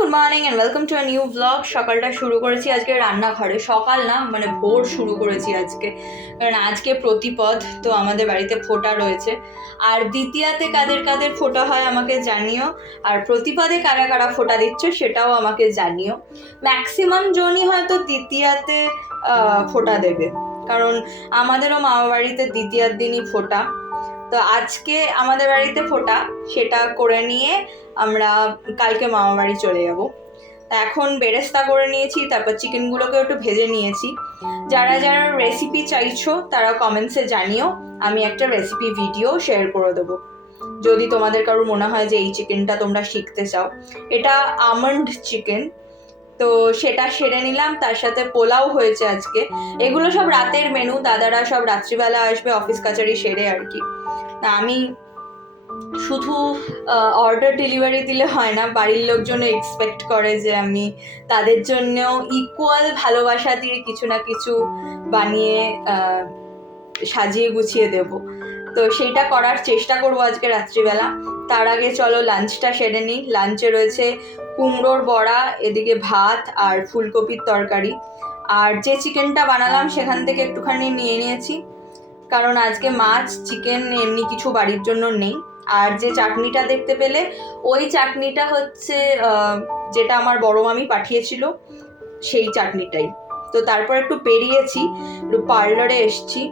Good morning and welcome to a new blog. সকালটা শুরু করেছি আজকে রান্নাঘরে, সকাল না মানে ভোর শুরু করেছি আজকে, কারণ আজকে প্রতিপদ, তো আমাদের বাড়িতে ফোঁটা রয়েছে। আর দ্বিতীয়াতে কাদের কাদের ফোঁটা হয় আমাকে জানিও, আর প্রতিপদে কারা কারা ফোঁটা দিচ্ছ সেটাও আমাকে জানিও। ম্যাক্সিমাম জনই হয়তো দ্বিতীয়াতে ফোঁটা দেবে, কারণ আমাদেরও মামা বাড়িতে দ্বিতীয়ার দিনই ফোঁটা। তো আজকে আমাদের বাড়িতে ফোঁটা, সেটা করে নিয়ে আমরা কালকে মামা বাড়ি চলে যাব। এখন বেরেস্তা করে নিয়েছি, তারপর চিকেনগুলোকে একটু ভেজে নিয়েছি। যারা যারা রেসিপি চাইছো তারা কমেন্টসে জানিও, আমি একটা রেসিপি ভিডিও শেয়ার করে দেবো যদি তোমাদের কারোর মনে হয় যে এই চিকেনটা তোমরা শিখতে চাও। এটা আমন্ড চিকেন, তো সেটা সেরে নিলাম। তার সাথে পোলাও হয়েছে আজকে। এগুলো সব রাতের মেনু, দাদারা সব রাত্রিবেলা আসবে অফিস কাচারি সেরে আর কি। আমি শুধু অর্ডার ডেলিভারি দিলে হয় না, বাড়ির লোকজন এক্সপেক্ট করে যে আমি তাদের জন্যও ইকুয়াল ভালোবাসা দিয়ে কিছু না কিছু বানিয়ে সাজিয়ে গুছিয়ে দেব। তো সেইটা করার চেষ্টা করবো আজকে রাত্রিবেলা। তার আগে চলো লাঞ্চটা সেরে নিই। লাঞ্চে রয়েছে কুমড়োর বড়া, এদিকে ভাত আর ফুলকপির তরকারি। আর যে চিকেনটা বানালাম সেখান থেকে একটুখানি নিয়ে নিয়েছি, কারণ আজকে মাছ চিকেন এমনি কিছু বাড়ির জন্য নেই। আর যে চাটনিটা দেখতে পেলে, ওই চাটনিটা হচ্ছে যেটা আমার বড় মামি পাঠিয়েছিল, সেই চাটনিটাই। তো তারপর একটু বেরিয়েছি, একটু পার্লারে এসছি।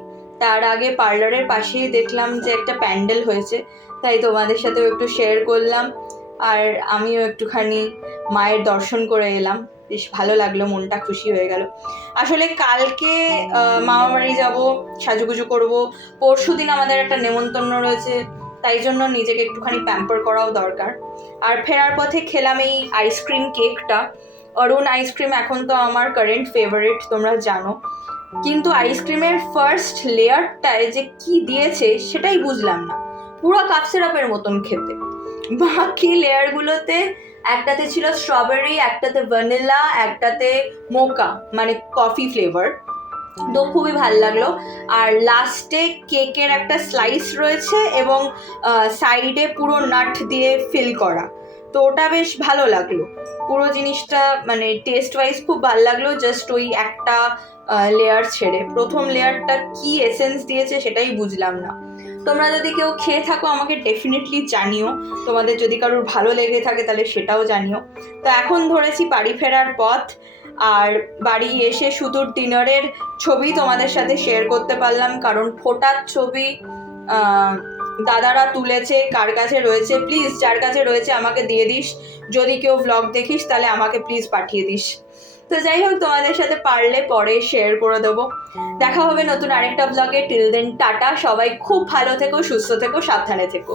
তার আগে পার্লারের পাশেই দেখলাম যে একটা প্যান্ডেল হয়েছে, তাই তোমাদের সাথেও একটু শেয়ার করলাম। আর আমিও একটুখানি মায়ের দর্শন করে এলাম, বেশ ভালো লাগলো, মনটা খুশি হয়ে গেল। আসলে কালকে মামা বাড়ি যাবো, সাজুগুজু করবো। পরশু দিন আমাদের একটা নেমন্তন্ন রয়েছে, তাই জন্য নিজেকে একটুখানি প্যাম্পার করাও দরকার। আর ফেরার পথে খেলাম এই আইসক্রিম কেকটা, অরুণ আইসক্রিম এখন তো আমার কারেন্ট ফেভারিট, তোমরা জানো। কিন্তু আইসক্রিমের ফার্স্ট লেয়ারটায় যে কি দিয়েছে সেটাই বুঝলাম না, পুরো কাপ সিরাপের মতন খেতে। বাকি লেয়ারগুলোতে একটাতে ছিল স্ট্রবেরি, একটাতে ভ্যানিলা, একটাতে মোকা মানে কফি ফ্লেভার, তো খুবই ভালো লাগলো। আর লাস্টে কেকের একটা স্লাইস রয়েছে এবং সাইডে পুরো নাট দিয়ে ফিল করা, তো ওটা বেশ ভালো লাগলো। পুরো জিনিসটা মানে টেস্ট ওয়াইজ খুব ভালো লাগলো। জাস্ট ওই একটা লেয়ার ছেড়ে প্রথম লেয়ারটা কি এসেন্স দিয়েছে সেটাই বুঝলাম না। তোমরা যদি কেউ খেয়ে থাকো আমাকে ডেফিনেটলি জানিও, তোমাদের যদি কারোর ভালো লেগে থাকে তাহলে সেটাও জানিও। তো এখন ধরেছি বাড়ি ফেরার পথ, আর বাড়ি এসে শুধু ডিনারের ছবি তোমাদের সাথে শেয়ার করতে পারলাম, কারণ ফোটার ছবি দাদারা তুলেছে। কার কাছে রয়েছে প্লিজ, যার কাছে রয়েছে আমাকে দিয়ে দিস। যদি কেউ ব্লগ দেখিস তাহলে আমাকে প্লিজ পাঠিয়ে দিস। তো যাই হোক, তোমাদের সাথে পারলে পরে শেয়ার করে দেবো। দেখা হবে নতুন আরেকটা ব্লগে। টিল দেন টাটা, সবাই খুব ভালো থেকো, সুস্থ থেকো, সাবধানে থেকো।